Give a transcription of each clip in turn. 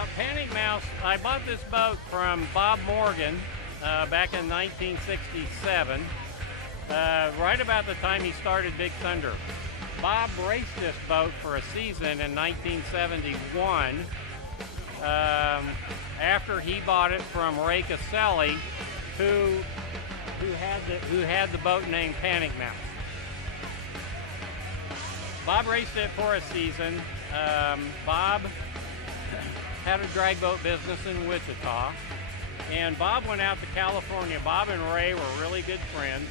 Well, Panic Mouse, I bought this boat from Bob Morgan back in 1967, right about the time he started Big Thunder. Bob raced this boat for a season in 1971 after he bought it from Ray Caselli, who had the boat named Panic Mouse. Bob raced it for a season. Bob had a drag boat business in Wichita, and Bob went out to California. Bob and Ray were really good friends,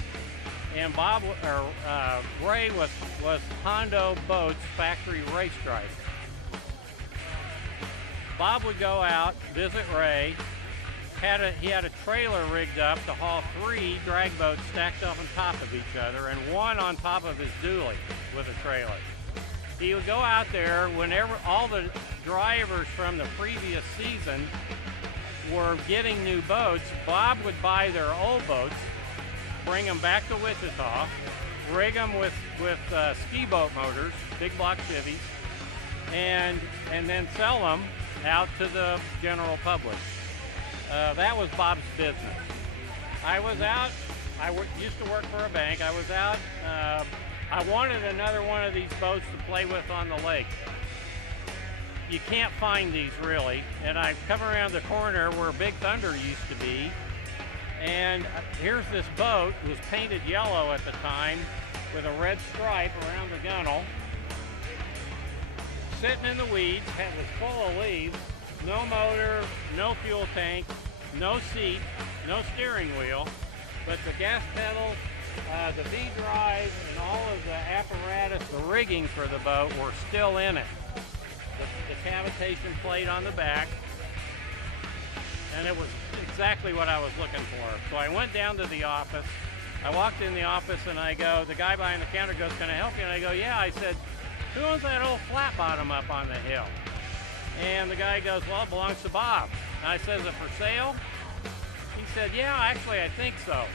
and Ray was Hondo Boats factory race driver. Bob would go out, visit Ray. He had a trailer rigged up to haul 3 drag boats stacked up on top of each other, and one on top of his dually with a trailer. He would go out there whenever all the drivers from the previous season were getting new boats. Bob would buy their old boats, bring them back to Wichita, rig them with ski boat motors, big block Chevys, and then sell them out to the general public. That was Bob's business. I used to work for a bank. I was out. I wanted another one of these boats to play with on the lake. You can't find these really. And I come around the corner where Big Thunder used to be, and here's this boat. It was painted yellow at the time with a red stripe around the gunnel. Sitting in the weeds, it was full of leaves, no motor, no fuel tank, no seat, no steering wheel, but the gas pedal, the V-drive, and all of the apparatus, the rigging for the boat were still in it. The cavitation plate on the back, and it was exactly what I was looking for. So I went down to the office. I walked in the office and I go, the guy behind the counter goes, "Can I help you?" And I go, "Yeah." I said, "Who owns that old flat bottom up on the hill?" And the guy goes, "Well, it belongs to Bob." And I said, "Is it for sale?" He said, "Yeah, actually, I think so."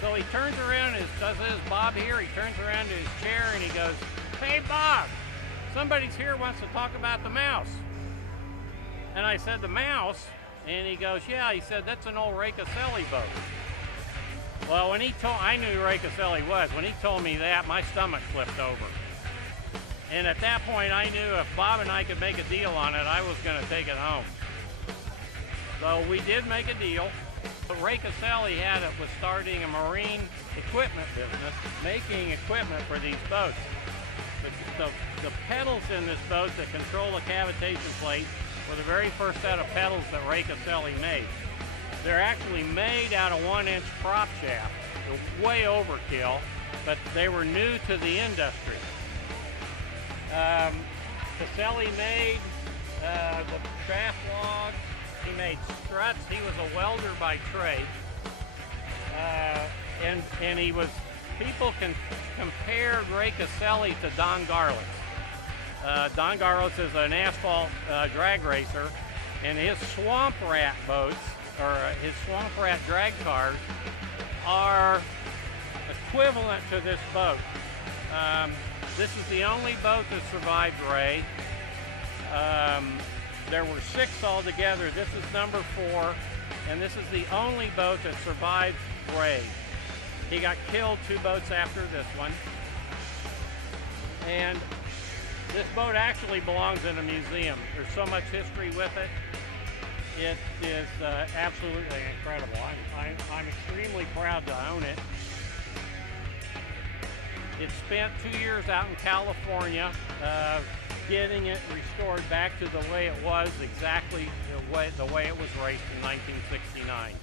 So he turns around and says, "Is Bob here?" He turns around to his chair and he goes, "Hey, Bob, somebody's here wants to talk about the Mouse." And I said, "The Mouse?" And he goes, "Yeah." He said, "That's an old Ray Caselli boat." Well, I knew who Ray Caselli was. When he told me that, my stomach flipped over. And at that point, I knew if Bob and I could make a deal on it, I was going to take it home. So we did make a deal. But Ray Caselli was starting a marine equipment business, making equipment for these boats. The pedals in this boat that control the cavitation plate were the very first set of pedals that Ray Caselli made. They're actually made out of 1-inch prop shaft. They're way overkill, but they were new to the industry. Caselli made the shaft logs. He made struts. He was a welder by trade. And people can compare Ray Caselli to Don Garlits. Don Garlits is an asphalt drag racer, and his swamp rat boats, or his swamp rat drag cars, are equivalent to this boat. This is the only boat that survived Ray. There were 6 altogether. This is number 4, and this is the only boat that survived Ray. He got killed 2 boats after this one. And this boat actually belongs in a museum. There's so much history with it. It is absolutely incredible. I'm extremely proud to own it. It spent 2 years out in California getting it restored back to the way it was, exactly the way it was raced in 1969.